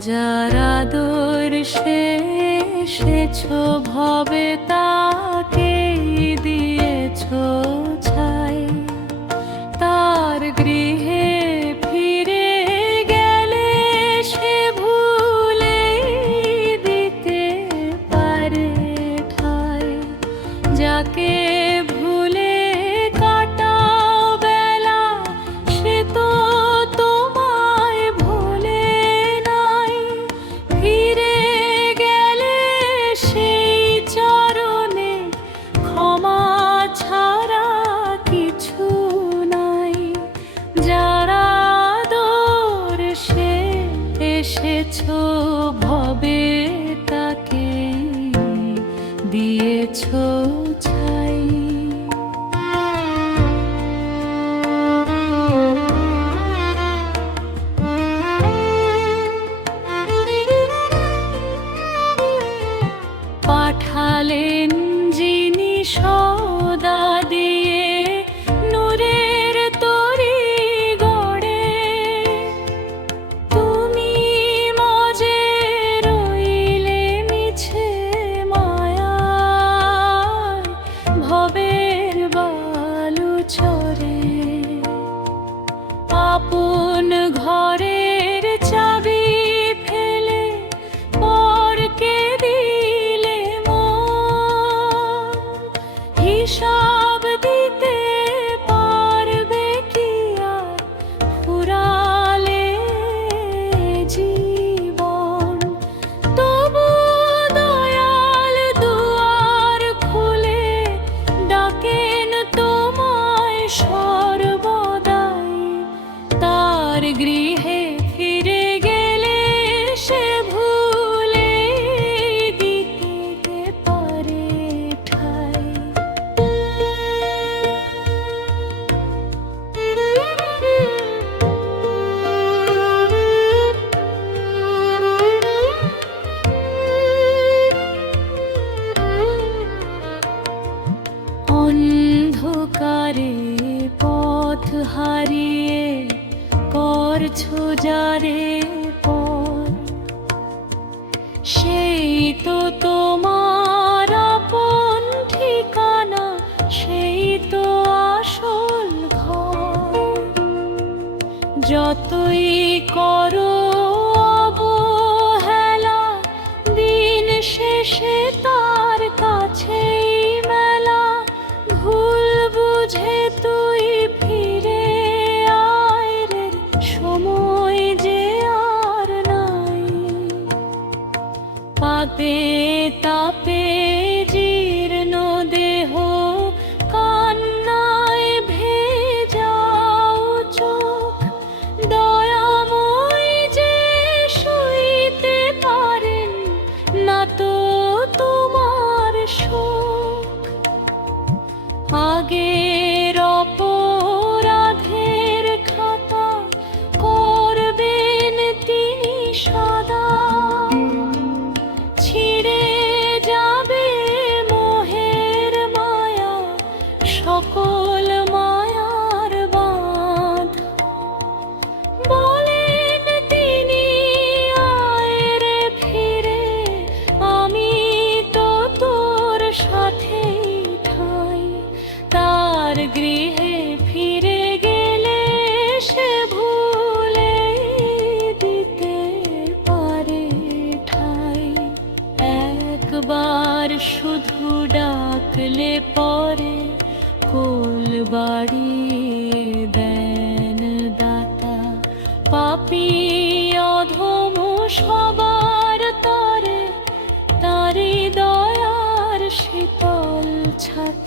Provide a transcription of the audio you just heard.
যারা দূর শেষ ভবে তাকে গৃহে ফিরে গেলে সে ভুলে দিতে পারে ঠাই যাকে এসেছ ভবে তাকে দিয়েছ আপন ঘরের চাবি ফেলে পরকে দিলে হিসাব দিতে পারবে কি আর ফুরালে জীবন? তবু দয়াল দুয়ার খুলে ডাকেন তোমায় গৃহে ফিরে গেলে সে ভুলে দিতে পারে ঠাই। অন্ধকারে পথ হারিয়ে করছ যারে পর। সেই তো তোমার আপন ঠিকানা, সেই তো আসল ঘর। যতই করো অবহেলা, দিন শেষে তার কাছেই পাতে একবার শুধু ডাকলে পরে কোল বাড়ি দেন দাতা। পাপি অধম সবার তরে তারি দয়ার শীতল ছাতা